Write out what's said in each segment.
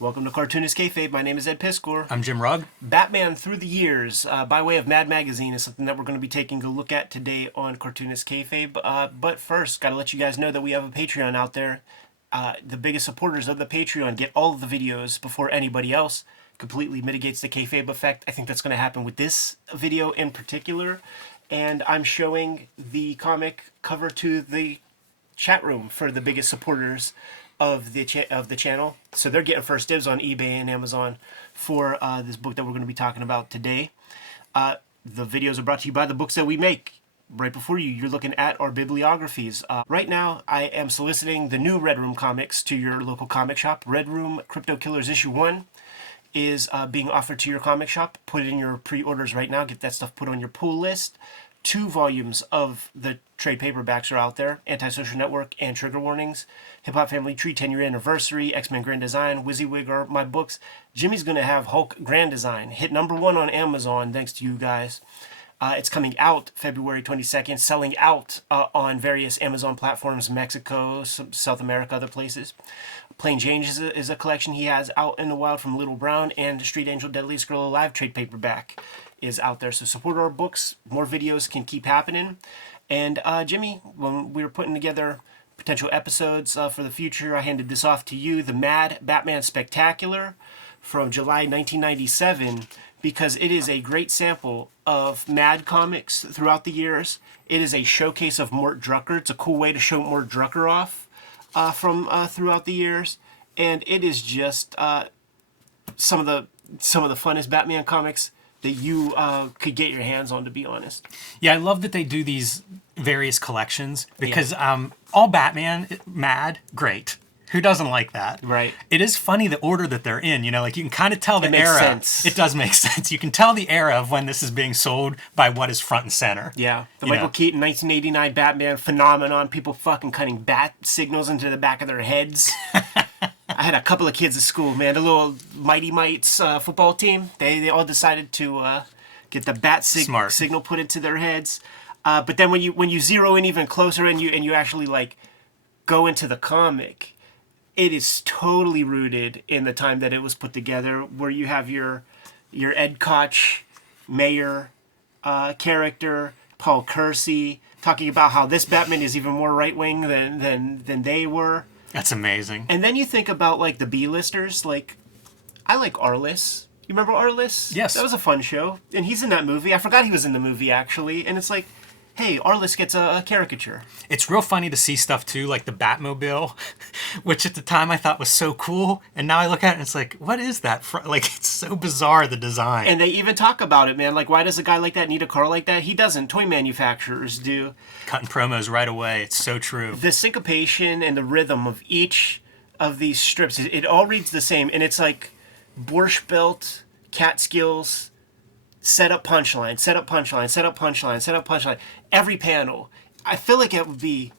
Welcome to Cartoonist Kayfabe. My name is Ed Piskor. I'm Jim Rugg. Batman Through the Years, by way of Mad Magazine, is something that we're going to be taking a look at today on Cartoonist Kayfabe. But first, got to let you guys know that we have a Patreon out there. The biggest supporters of the Patreon get all of the videos before anybody else. Completely mitigates the Kayfabe effect. I think that's going to happen with this video in particular. And I'm showing the comic cover to the chat room for the biggest supporters of the channel, so they're getting first dibs on eBay and Amazon for this book that we're going to be talking about today. The videos are brought to you by the books that we make. Right before you, you're looking at our bibliographies. Right now, I am soliciting the new Red Room comics to your local comic shop. Red Room Crypto Killers Issue 1 is being offered to your comic shop. Put it in your pre-orders right now. Get that stuff put on your pull list. 2 volumes of the trade paperbacks are out there. Antisocial Network and Trigger Warnings. Hip Hop Family Tree 10-year anniversary. X-Men Grand Design. WYSIWYG are my books. Jimmy's going to have Hulk Grand Design. Hit #1 on Amazon thanks to you guys. It's coming out February 22nd. Selling out on various Amazon platforms. Mexico, South America, other places. Plain Jane is a collection he has out in the wild from Little Brown. And Street Angel Deadliest Girl Alive trade paperback is out there. So support our books. More videos can keep happening. And Jimmy, when we were putting together potential episodes for the future, I handed this off to you, the Mad Batman Spectacular from July 1997, because it is a great sample of Mad comics throughout the years. It is a showcase of Mort Drucker. It's a cool way to show Mort Drucker off from throughout the years. And it is just some of the funnest Batman comics that you could get your hands on, to be honest. Yeah, I love that they do these various collections because all Batman, Mad, great. Who doesn't like that? Right. It is funny the order that they're in. You know, like you can kind of tell the It makes era. sense. It does make sense. You can tell the era of when this is being sold by what is front and center. Yeah. The You Michael know. Keaton 1989 Batman phenomenon. People fucking cutting bat signals into the back of their heads. I had a couple of kids at school, man. The little Mighty Mites football team. They all decided to get the bat signal put into their heads. But then when you zero in even closer and you actually like go into the comic, it is totally rooted in the time that it was put together, where you have your Ed Koch mayor character, Paul Kersey, talking about how this Batman is even more right wing than they were. That's amazing. And then you think about like the B-listers. Like, I like Arliss. You remember Arliss? Yes. That was a fun show. And he's in that movie. I forgot he was in the movie, actually. And it's like, hey, Arliss gets a caricature. It's real funny to see stuff too, like the Batmobile, which at the time I thought was so cool. And now I look at it and it's like, what is that? Like, it's so bizarre, the design. And they even talk about it, man. Like, why does a guy like that need a car like that? He doesn't. Toy manufacturers do. Cutting promos right away. It's so true. The syncopation and the rhythm of each of these strips, it all reads the same. And it's like Borscht Belt, Catskills, set up punchline, set up punchline, set up punchline, set up punchline. Every panel. I feel like it would be,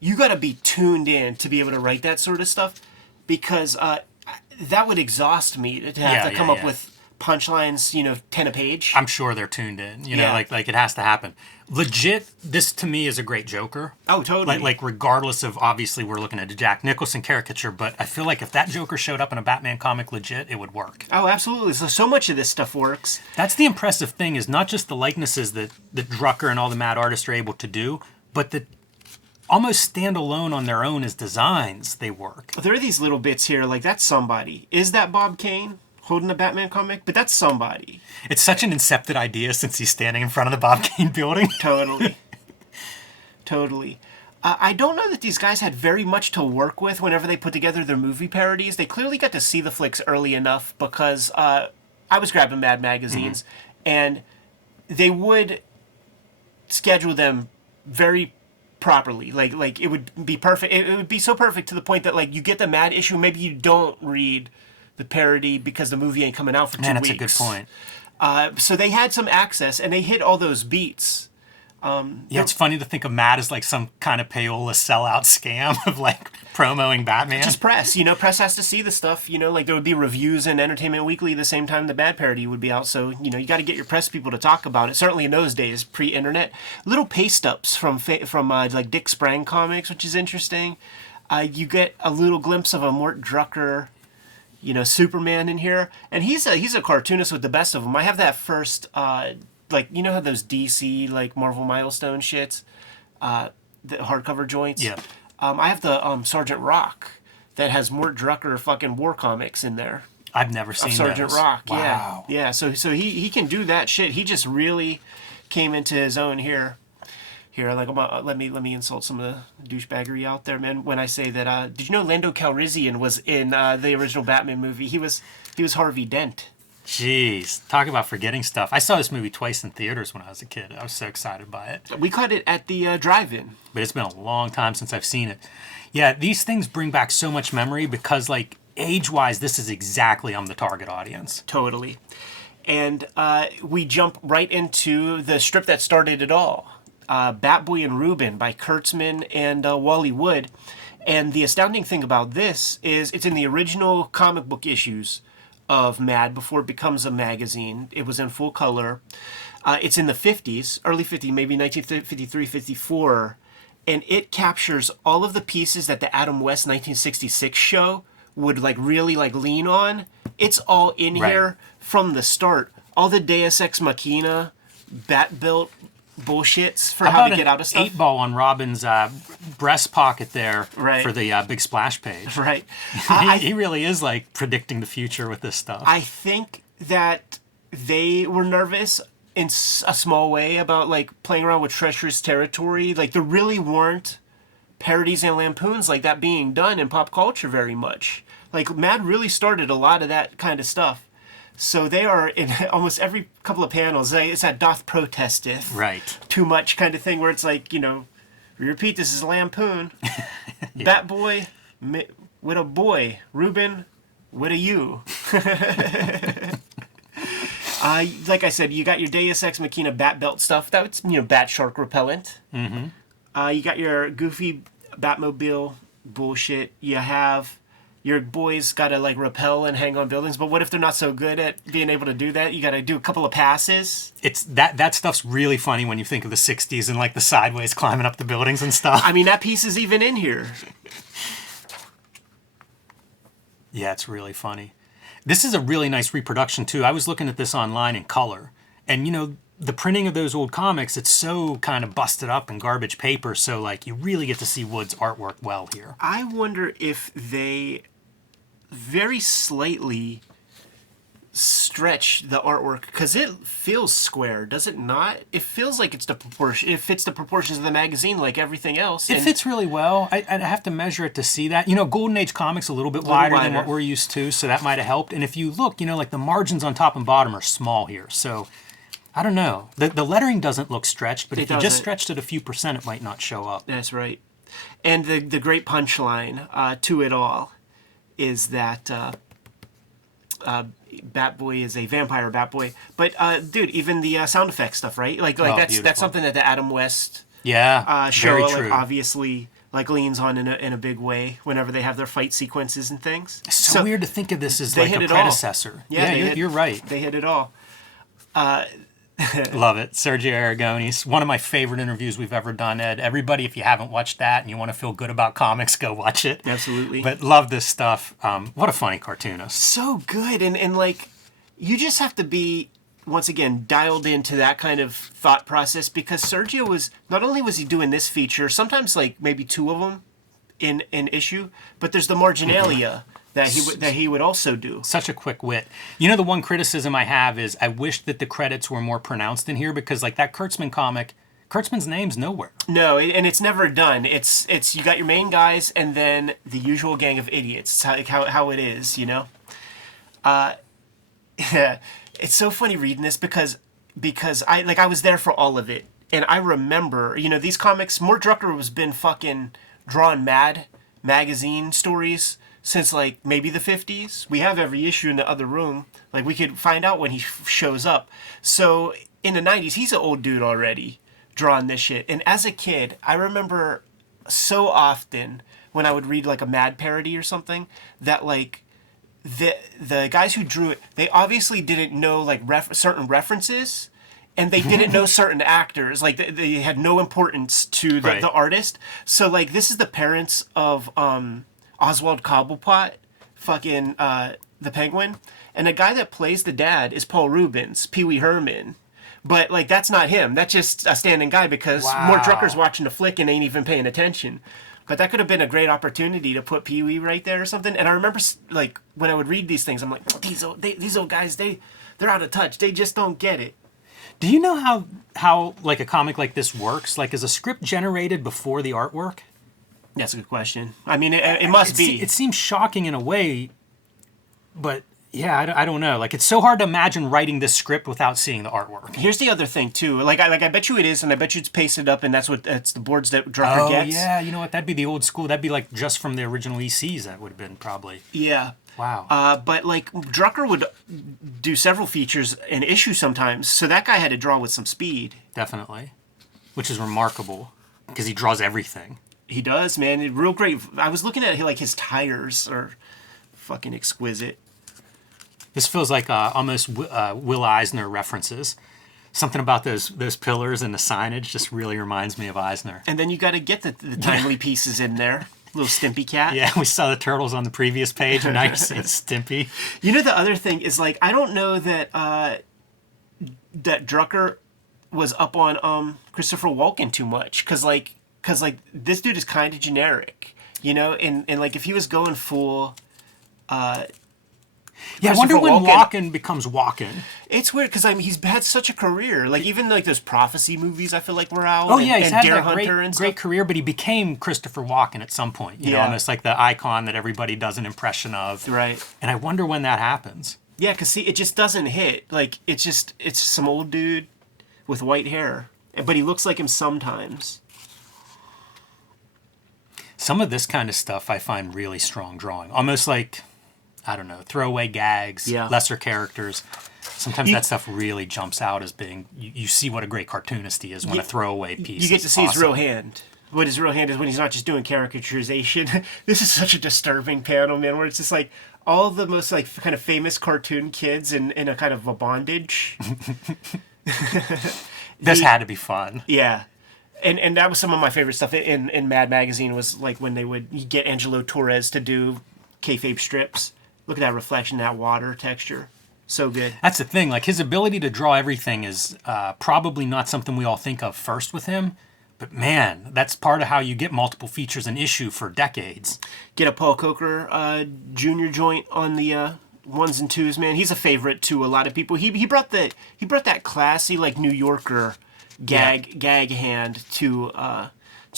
you got to be tuned in to be able to write that sort of stuff, because that would exhaust me to have to come up with punchlines, 10 a page. I'm sure they're tuned in. You know, Yeah. like it has to happen. Legit, this to me is a great Joker. Oh, totally. Like regardless of, obviously we're looking at a Jack Nicholson caricature, but I feel like if that Joker showed up in a Batman comic legit, it would work. Oh, absolutely. So much of this stuff works. That's the impressive thing, is not just the likenesses that Drucker and all the Mad artists are able to do, but that almost stand alone on their own as designs, they work. There are these little bits here, like that's somebody. Is that Bob Kane holding a Batman comic? But that's somebody. It's such an incepted idea since he's standing in front of the Bob Kane building. Totally. Totally. I don't know that these guys had very much to work with whenever they put together their movie parodies. They clearly got to see the flicks early enough, because I was grabbing Mad magazines, and they would schedule them very properly. Like it would be perfect. It would be so perfect to the point that like you get the Mad issue, maybe you don't read the parody because the movie ain't coming out for 2 weeks. Man, that's a good point. So they had some access, and they hit all those beats. Yeah, it's funny to think of Matt as like some kind of payola sellout scam of like promoting Batman. Just press, press has to see the stuff, like there would be reviews in Entertainment Weekly the same time the Bad parody would be out. So, you got to get your press people to talk about it. Certainly in those days, pre-internet. Little paste ups from like Dick Sprang comics, which is interesting. You get a little glimpse of a Mort Drucker Superman in here, and he's a cartoonist with the best of them. I have that first, like, how those DC, like, Marvel Milestone shits, the hardcover joints. Yeah. I have the Sergeant Rock that has Mort Drucker fucking war comics in there. I've never seen Sergeant those. Rock. Wow. Yeah. So he can do that shit. He just really came into his own here. Like, let me insult some of the douchebaggery out there, man. When I say that, did you know Lando Calrissian was in the original Batman movie? He was Harvey Dent. Jeez, talk about forgetting stuff. I saw this movie twice in theaters when I was a kid. I was so excited by it. We caught it at the drive-in. But it's been a long time since I've seen it. Yeah, these things bring back so much memory because, like, age-wise, this is exactly the target audience. Totally. And we jump right into the strip that started it all. Batboy and Reuben by Kurtzman and Wally Wood. And the astounding thing about this is it's in the original comic book issues of Mad before it becomes a magazine. It was in full color. It's in the 50s, early 50s, maybe 1953, 54. And it captures all of the pieces that the Adam West 1966 show would like really like lean on. It's all in here from the start. All the Deus Ex Machina, Bat-built bullshits for how to get out of stuff. 8-ball on Robin's breast pocket there for the big splash page. Right. He really is like predicting the future with this stuff. I think that they were nervous in a small way about like playing around with treacherous territory. Like there really weren't parodies and lampoons like that being done in pop culture very much. Like Mad really started a lot of that kind of stuff. So they are in almost every couple of panels. It's that doth protesteth. Right. Too much kind of thing where it's like, we repeat, this is a lampoon. Yeah. Batboy with a boy. Reuben with a you. Like I said, you got your Deus Ex Machina bat belt stuff. That's, bat shark repellent. Mm-hmm. You got your goofy Batmobile bullshit. You have... Your boys got to like rappel and hang on buildings, but what if they're not so good at being able to do that? You got to do a couple of passes. It's that stuff's really funny when you think of the 60s and like the sideways climbing up the buildings and stuff. I mean, that piece is even in here. Yeah, it's really funny. This is a really nice reproduction too. I was looking at this online in color, and the printing of those old comics, it's so kind of busted up in garbage paper, so like you really get to see Wood's artwork well here. I wonder if they very slightly stretch the artwork because it feels square, does it not? It feels like it's the proportion. It fits the proportions of the magazine like everything else. It fits really well. I'd have to measure it to see that. Golden Age comics a little bit wider than what we're used to, so that might have helped. And if you look, like the margins on top and bottom are small here, so I don't know. The lettering doesn't look stretched, but if you just stretched it a few percent, it might not show up. That's right. And the great punchline to it all is that Batboy is a vampire Batboy. But dude, even the sound effects stuff, right? Like that's something that the Adam West show like, obviously like leans on in a big way whenever they have their fight sequences and things. It's so weird to think of this as like a predecessor. Yeah, you're right. They hit it all. Love it. Sergio Aragonis, one of my favorite interviews we've ever done, Ed. Everybody, if you haven't watched that and you want to feel good about comics, go watch it. Absolutely. But love this stuff. What a funny cartoonist. So good. And like, you just have to be, once again, dialed into that kind of thought process because Sergio was, not only was he doing this feature, sometimes like maybe two of them in an issue, but there's the marginalia that he would also do. Such a quick wit. The one criticism I have is I wish that the credits were more pronounced in here because like that Kurtzman comic, Kurtzman's name's nowhere. No, and it's never done. It's you got your main guys and then the usual gang of idiots. It's how it is, It's so funny reading this because I was there for all of it. And I remember, these comics, Mort Drucker has been fucking drawing Mad magazine stories since like maybe the 50s. We have every issue in the other room. Like we could find out when he shows up. So in the 90s, he's an old dude already drawing this shit. And as a kid, I remember so often when I would read like a Mad parody or something that like the guys who drew it, they obviously didn't know like certain references. And they didn't know certain actors. Like, they had no importance to the artist. So, like, this is the parents of Oswald Cobblepot fucking the Penguin, and the guy that plays the dad is Paul Rubens, Pee Wee Herman. But like that's not him. That's just a standing guy because Mort Drucker's watching the flick and ain't even paying attention. But that could have been a great opportunity to put Pee Wee right there or something. And I remember like when I would read these things, I'm like, oh, these old guys, they're out of touch. They just don't get it. Do you know how like a comic like this works? Like, is a script generated before the artwork? That's a good question. I mean, it must be. It seems shocking in a way, but yeah, I don't know. Like, it's so hard to imagine writing this script without seeing the artwork. Here's the other thing too. I bet you it is, and I bet you it's pasted up, and that's the boards that Drucker gets. Oh yeah, you know what? That'd be the old school. That'd be like just from the original ECs. That would have been probably. Yeah. Wow. But like Drucker would do several features an issue sometimes, so that guy had to draw with some speed. Definitely, which is remarkable because he draws everything. He does, man. Real great. I was looking at like his tires are fucking exquisite. This feels like almost Will Eisner references. Something about those pillars and the signage just really reminds me of Eisner. And then you got to get the timely pieces in there. Little Stimpy cat. Yeah, we saw the turtles on the previous page, and now you see it's Stimpy. You know, the other thing is, like, I don't know that that Drucker was up on Christopher Walken too much, because this dude is kind of generic, you know, and like if he was going full. Yeah, I wonder when Walken becomes Walken. It's weird because he's had such a career. Like even like those prophecy movies, I feel like were out. Oh yeah, he's had Dare that great career, but he became Christopher Walken at some point. You know, almost like the icon that everybody does an impression of. Right. And I wonder when that happens. Yeah, because see, it just doesn't hit. Like it's some old dude with white hair, but he looks like him sometimes. Some of this kind of stuff I find really strong drawing, almost like. I don't know, throwaway gags, lesser characters. Sometimes that stuff really jumps out as being, you see what a great cartoonist he is when a throwaway piece You get to see awesome. his real hand. What his real hand is when he's not just doing caricaturization. This is such a disturbing panel, man, where it's just like all the most like kind of famous cartoon kids in a kind of a bondage. This had to be fun. Yeah. And that was some of my favorite stuff in Mad Magazine was like when they would get Angelo Torres to do kayfabe strips. Look at that reflection, that water texture. So good. That's the thing. Like, his ability to draw everything is probably not something we all think of first with him. But, man, that's part of how you get multiple features an issue for decades. Get a Paul Coker Jr. joint on the ones and twos, man. He's a favorite to a lot of people. He brought that classy, like, New Yorker gag hand to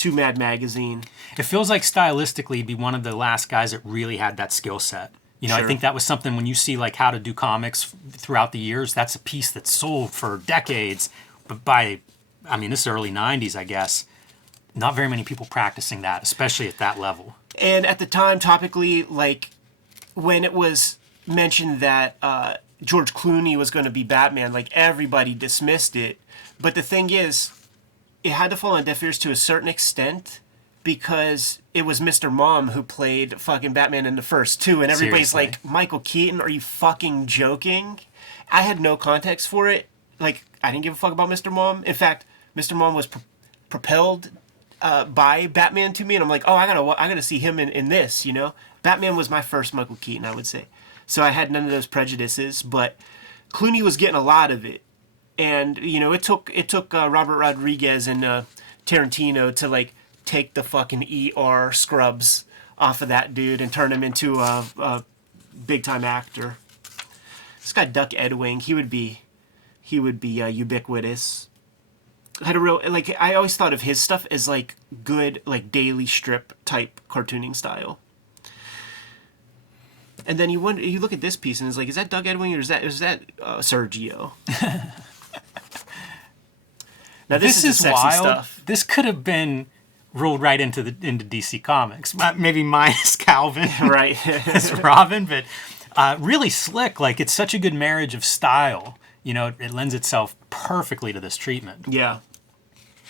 Mad Magazine. It feels like stylistically he'd be one of the last guys that really had that skill set. You know, sure. I think that was something when you see like how to do comics throughout the years, that's a piece that's sold for decades. But this early 90s, I guess, not very many people practicing that, especially at that level. And at the time, topically, like when it was mentioned that George Clooney was going to be Batman, like everybody dismissed it. But the thing is, it had to fall on deaf ears to a certain extent because it was Mr. Mom who played fucking Batman in the first two, and everybody's Seriously. like, Michael Keaton, are you fucking joking? I had no context for it. Like, I didn't give a fuck about Mr. Mom. In fact, Mr. Mom was propelled by Batman to me, and I'm like, oh, I gotta see him in this, you know? Batman was my first Michael Keaton, I would say. So I had none of those prejudices, but Clooney was getting a lot of it. And, you know, it took Robert Rodriguez and Tarantino to, like, take the fucking ER scrubs off of that dude and turn him into a big-time actor. This guy, Duck Edwing, he would be ubiquitous. Had a real, like, I always thought of his stuff as, like, good, like, daily strip type cartooning style. And then you look at this piece and it's like, is that Doug Edwing or is that Sergio? Now this is sexy wild stuff. This could have been rolled right into DC Comics, maybe minus Calvin, right? as Robin, but really slick. Like, it's such a good marriage of style. You know, it lends itself perfectly to this treatment. Yeah.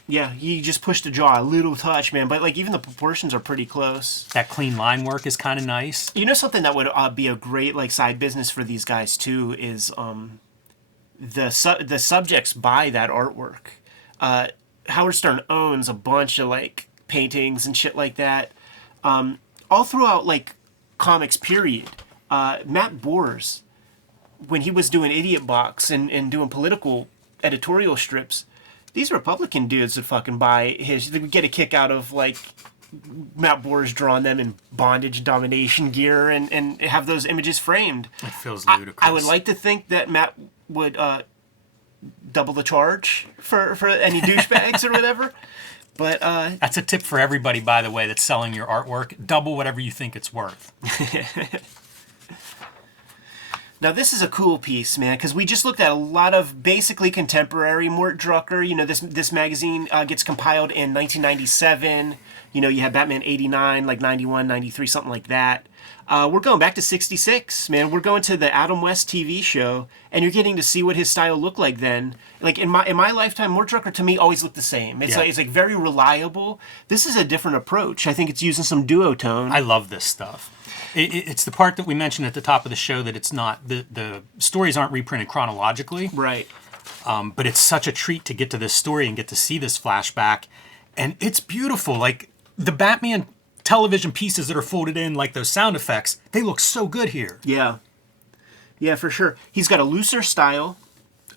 Yeah, you just push the jaw a little touch, man. But, like, even the proportions are pretty close. That clean line work is kind of nice. You know something that would be a great, like, side business for these guys, too, is the subjects by that artwork. Howard Stern owns a bunch of, like, paintings and shit like that all throughout, like, comics, period. Matt Bors, when he was doing Idiot Box and doing political editorial strips, these Republican dudes would fucking buy his. They would get a kick out of like Matt Bors drawing them in bondage domination gear and have those images framed. It feels ludicrous. I would like to think that Matt would double the charge for any douchebags or whatever. But that's a tip for everybody, by the way, that's selling your artwork. Double whatever you think it's worth. Now this is a cool piece, man, because we just looked at a lot of basically contemporary Mort Drucker. You know, this magazine gets compiled in 1997. You know, you have Batman 89, like 91, 93, something like that. We're going back to 66, man. We're going to the Adam West TV show, and you're getting to see what his style looked like then. Like in my lifetime, Mort Drucker to me always looked the same. It's like very reliable. This is a different approach. I think it's using some duotone. I love this stuff. It's the part that we mentioned at the top of the show that it's not the stories aren't reprinted chronologically, right? But it's such a treat to get to this story and get to see this flashback, and it's beautiful. Like the Batman television pieces that are folded in, like those sound effects, they look so good here. Yeah, for sure. He's got a looser style,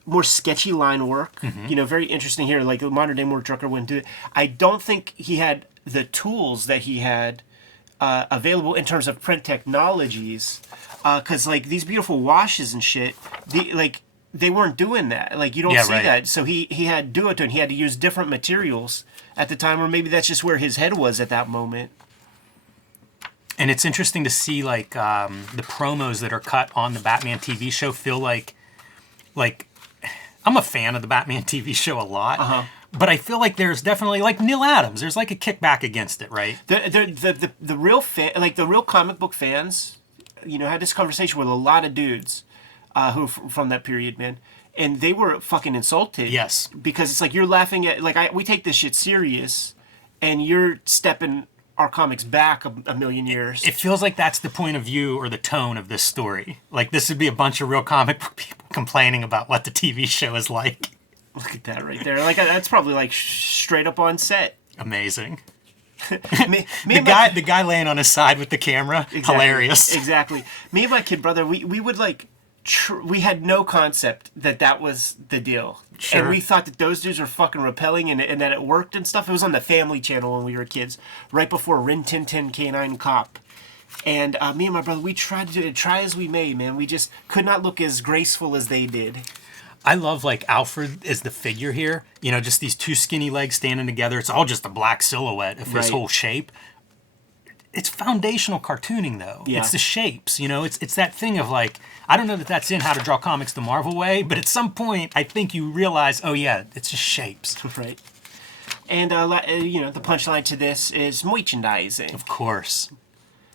more sketchy line work. You know, very interesting here. Like the modern day Mort Drucker wouldn't do it. I don't think he had the tools that he had available in terms of print technologies, because like these beautiful washes and shit, they weren't doing that. Like you don't see that. So he had duotone. He had to use different materials at the time, or maybe that's just where his head was at that moment. And it's interesting to see like the promos that are cut on the Batman TV show feel like I'm a fan of the Batman TV show a lot. But I feel like there's definitely, like Neil Adams, there's like a kickback against it, right? The real fan, like the real comic book fans, you know, had this conversation with a lot of dudes who from that period, man, and they were fucking insulted. Yes, because it's like you're laughing at we take this shit serious, and you're stepping our comics back a million years. It feels like that's the point of view or the tone of this story. Like this would be a bunch of real comic book people complaining about what the TV show is like. Look at that right there. Like that's probably like straight up on set. Amazing. The guy laying on his side with the camera. Exactly. Hilarious. Exactly. Me and my kid brother, we would like, we had no concept that was the deal. Sure. And we thought that those dudes were fucking repelling and that it worked and stuff. It was on the Family Channel when we were kids, right before Rin Tin Tin K9 Cop. And me and my brother, we tried to try as we may, man. We just could not look as graceful as they did. I love like Alfred as the figure here. You know, just these two skinny legs standing together. It's all just a black silhouette of his whole shape. It's foundational cartooning though. Yeah. It's the shapes, you know, it's that thing of like, I don't know that that's in How to Draw Comics the Marvel way, but at some point I think you realize, oh yeah, it's just shapes. Right. And, you know, the punchline to this is merchandising. Of course.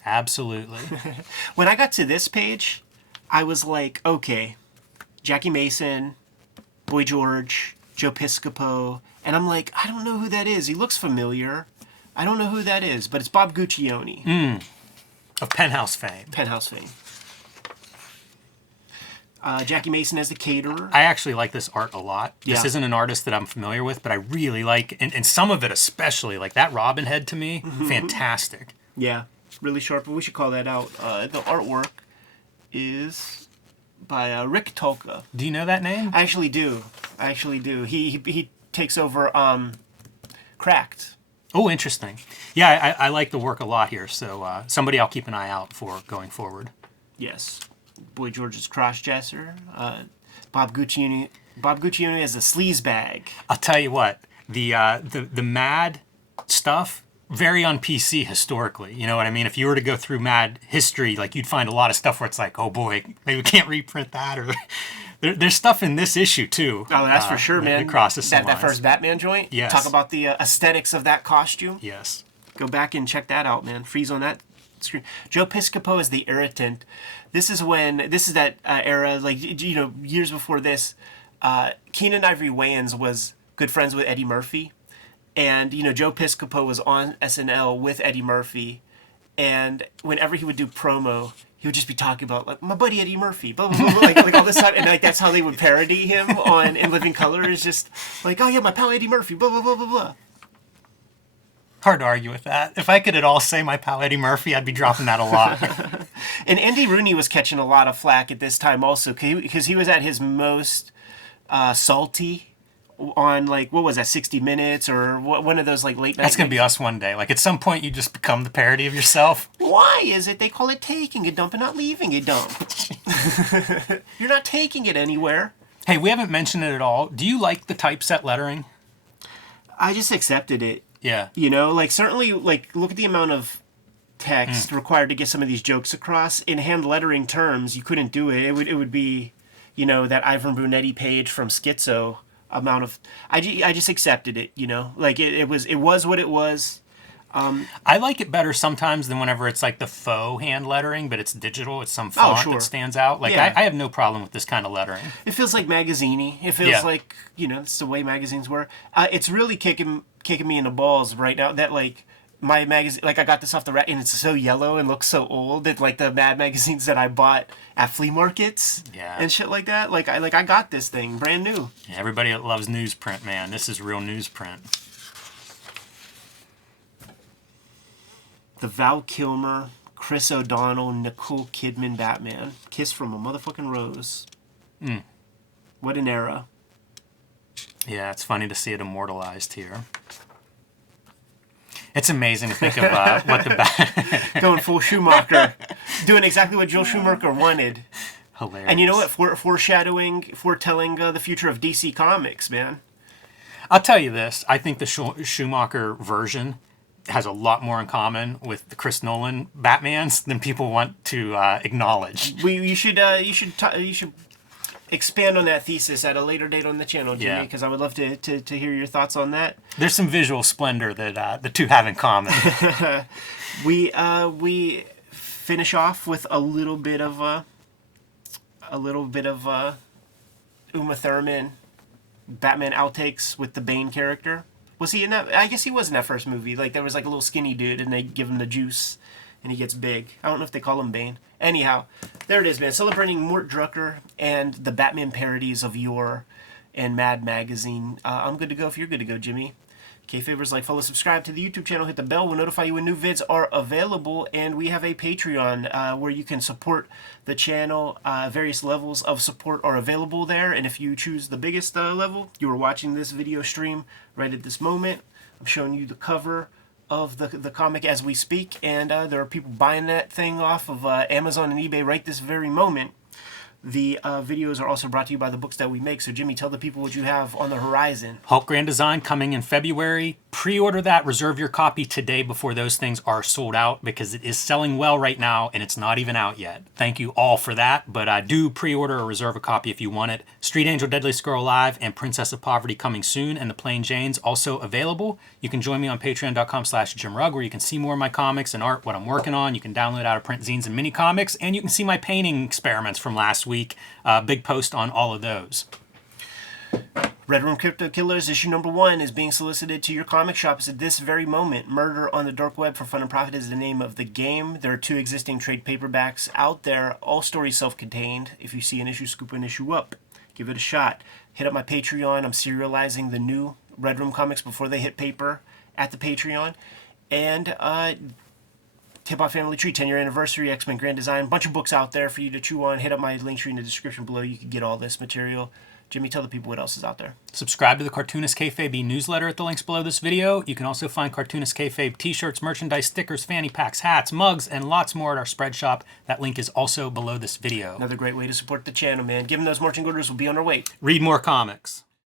Absolutely. When I got to this page, I was like, okay, Jackie Mason, Boy George, Joe Piscopo, and I'm like, I don't know who that is. He looks familiar. I don't know who that is, but it's Bob Guccione. Of Penthouse fame. Penthouse fame. Jackie Mason as the caterer. I actually like this art a lot. Yeah. This isn't an artist that I'm familiar with, but I really like, and some of it especially, like that Robin head to me, fantastic. Yeah, really sharp, but we should call that out. The artwork is by Rick Tolka. Do you know that name? I actually do. He takes over Cracked. Oh, interesting. Yeah, I like the work a lot here, so somebody I'll keep an eye out for going forward. Yes. Boy George's cross-dresser. Bob Guccione as a sleaze bag. I'll tell you what, the Mad stuff, very on PC historically. You know what I mean? If you were to go through Mad history, like you'd find a lot of stuff where it's like, oh boy, maybe we can't reprint that, or there's stuff in this issue too. Oh, that's for sure, man. That crosses some that first Batman joint. Yes. Talk about the aesthetics of that costume. Yes. Go back and check that out, man. Freeze on that screen. Joe Piscopo is the irritant. This is that era, like, you know, years before this. Keenan Ivory Wayans was good friends with Eddie Murphy. And, you know, Joe Piscopo was on SNL with Eddie Murphy. And whenever he would do promo, he would just be talking about, like, my buddy Eddie Murphy, blah, blah, blah, like all this stuff. And, like, that's how they would parody him on In Living Color, is just like, oh, yeah, my pal Eddie Murphy, blah, blah, blah, blah, blah. Hard to argue with that. If I could at all say my pal Eddie Murphy, I'd be dropping that a lot. And Andy Rooney was catching a lot of flack at this time also, because he was at his most salty on, like, what was that, 60 Minutes or one of those, like, late night. That's going to be us one day. Like, at some point, you just become the parody of yourself. Why is it they call it taking a dump and not leaving a dump? You're not taking it anywhere. Hey, we haven't mentioned it at all. Do you like the typeset lettering? I just accepted it. Yeah. You know, like, certainly, like, look at the amount of text required to get some of these jokes across. In hand lettering terms, you couldn't do it. It would be, you know, that Ivan Brunetti page from Schizo amount of... I just accepted it, you know? Like, it was what it was. I like it better sometimes than whenever it's like the faux hand lettering, but it's digital. It's some font that stands out. Like, Yeah. I have no problem with this kind of lettering. It feels like magazine-y. It feels like, you know, it's the way magazines were. It's really kicking me in the balls right now that, like, my magazine, like, I got this off the rack and it's so yellow and looks so old that, like, the Mad magazines that I bought at flea markets and shit like that, like I got this thing brand new. Yeah, everybody that loves newsprint, man, this is real newsprint. The Val Kilmer, Chris O'Donnell, Nicole Kidman Batman. Kiss from a motherfucking rose. What an era. Yeah, it's funny to see it immortalized here. It's amazing to think of what the... Going full Schumacher. Doing exactly what Joel Schumacher wanted. Hilarious. And you know what? Foretelling the future of DC Comics, man. I'll tell you this. I think the Schumacher version has a lot more in common with the Chris Nolan Batmans than people want to acknowledge. You should expand on that thesis at a later date on the channel, Jimmy, because I would love to hear your thoughts on that. There's some visual splendor that the two have in common. We finish off with a little bit of Uma Thurman Batman outtakes with the Bane character. Was he in that? I guess he was in that first movie. Like, there was like a little skinny dude, and they give him the juice, and he gets big. I don't know if they call him Bane. Anyhow, there it is, man. Celebrating Mort Drucker and the Batman parodies of yore and Mad Magazine. I'm good to go if you're good to go, Jimmy. Kayfabers, like, follow, subscribe to the YouTube channel, hit the bell. We'll notify you when new vids are available. And we have a Patreon where you can support the channel. Various levels of support are available there. And if you choose the biggest level, you are watching this video stream right at this moment. I'm showing you the cover of the comic as we speak. And there are people buying that thing off of Amazon and eBay right this very moment. The videos are also brought to you by the books that we make. So, Jimmy, tell the people what you have on the horizon. Hulk Grand Design coming in February. Pre-order that. Reserve your copy today before those things are sold out, because it is selling well right now and it's not even out yet. Thank you all for that, but do pre-order or reserve a copy if you want it. Street Angel, Deadly Squirrel Live, and Princess of Poverty coming soon, and the Plain Janes also available. You can join me on patreon.com/JimRugg, where you can see more of my comics and art, what I'm working on. You can download out-of-print zines and mini comics, and you can see my painting experiments from last week. Big post on all of those. Red Room Crypto Killers issue number 1 is being solicited to your comic shops at this very moment. Murder on the Dark Web for Fun and Profit is the name of the game. There are 2 existing trade paperbacks out there, all stories self-contained. If you see an issue, scoop an issue up. Give it a shot. Hit up my Patreon. I'm serializing the new Red Room comics before they hit paper at the Patreon. And Tip-Off Family Tree, 10-year anniversary, X-Men Grand Design. Bunch of books out there for you to chew on. Hit up my link tree in the description below. You can get all this material. Jimmy, tell the people what else is out there. Subscribe to the Cartoonist Kayfabe newsletter at the links below this video. You can also find Cartoonist Kayfabe t-shirts, merchandise, stickers, fanny packs, hats, mugs, and lots more at our spread shop. That link is also below this video. Another great way to support the channel, man. Given those marching orders, we'll be on our way. Read more comics.